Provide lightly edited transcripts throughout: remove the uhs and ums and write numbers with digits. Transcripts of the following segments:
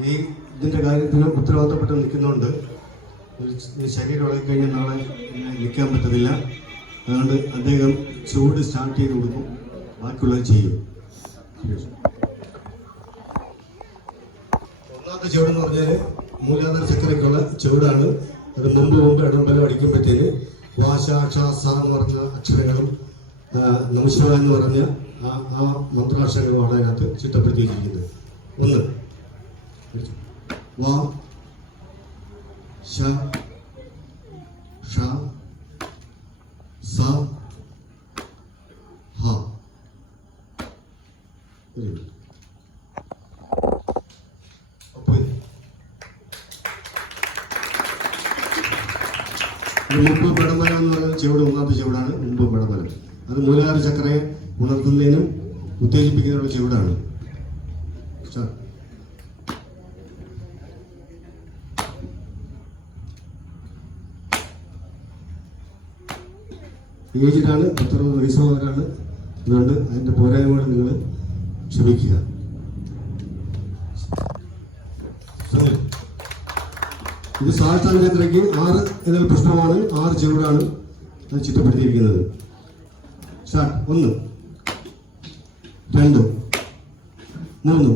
ഇതിൻ്റെ കാര്യത്തിൽ ഉത്തരവാദിത്തപ്പെട്ട് നിൽക്കുന്നതുകൊണ്ട് ശരീരം ഇളകിക്കഴിഞ്ഞാൽ നാളെ നിൽക്കാൻ പറ്റത്തില്ല. അതുകൊണ്ട് അദ്ദേഹം ചൂട് സ്റ്റാർട്ട് ചെയ്ത് കൊടുക്കും, ബാക്കിയുള്ളത് ചെയ്യും. ഒന്നാമത്തെ ചുവടെന്ന് പറഞ്ഞാൽ മൂലാധാര ചക്രയ്ക്കുള്ള ചുവടാണ്. അത് മുമ്പ് ഇടംബലം അടിക്കുമ്പോഴത്തേന് വാശാക്ഷാസ എന്ന് പറഞ്ഞ അക്ഷരങ്ങളും നമശിവ എന്ന് പറഞ്ഞ ആ മന്ത്രാക്ഷരങ്ങളുമാണ് അതിനകത്ത് ചിട്ടപ്പെടുത്തിയിരിക്കുന്നത്. ഒന്ന് വാ ശ ഷ സ ഹ. മുമ്പ് പെടമല എന്ന് പറയുന്ന ചുവട് ഒന്നാമത്തെ ചുവടാണ്. മുമ്പ് പെടമല അത് മൂലാധാര ചക്രയെ ഉണർത്തുന്നതിനും ഉത്തേജിപ്പിക്കുന്നതിനുള്ള ചുവടാണ്. ഏജിലാണ്, 19 വയസ്സുള്ളവരാണ്. അതുകൊണ്ട് അതിൻ്റെ പോരായ്മകൾ നിങ്ങൾ ക്ഷമിക്കുക. ഇത് സാഷ്ടാംഗ ചക്രയ്ക്ക് 6 എന്നൽ പുഷ്പമാണ്, 6 ചുവടാണ് അത് ചിട്ടപ്പെടുത്തിയിരിക്കുന്നത്. 1 2 3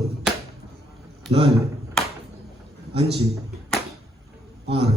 4 5 6